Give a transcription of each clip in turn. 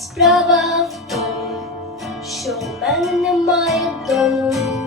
Справа в тому, що в мене немає дому.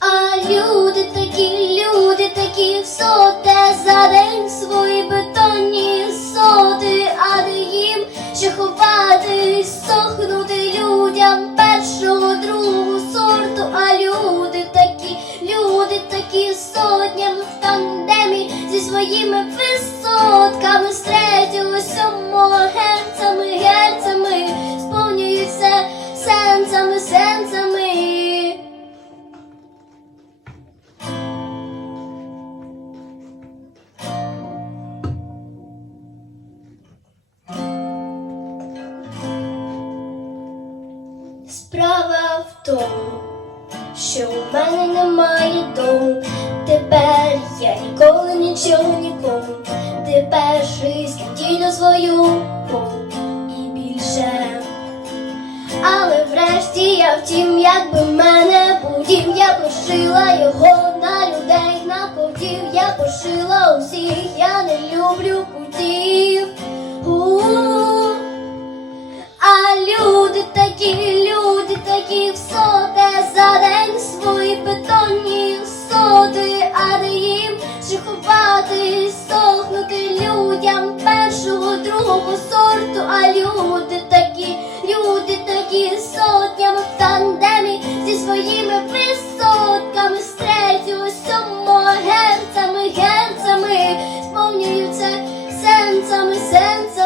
А люди такі, люди такі всоте за день свої бетонні соти, а де їм ще ховатись, сохнути людям першого, другого сорту, а люди такі, люди такі сотнями в тандемі зі своїми висотками з третього, сьомого герцами, тому, що у мене немає дому. Тепер я ніколи нічого нікому. Тепер жизнь ділю свою і більше. Але врешті я втім, якби мене був дім, я пошила його на людей, на подів, я пошила усіх, я не люблю путів. світу, а люди такі, люди такі сотнями в тандемі зі своїми висотками, з третього сьомого генцями, герцами, сповнюються сенсами, сенсами.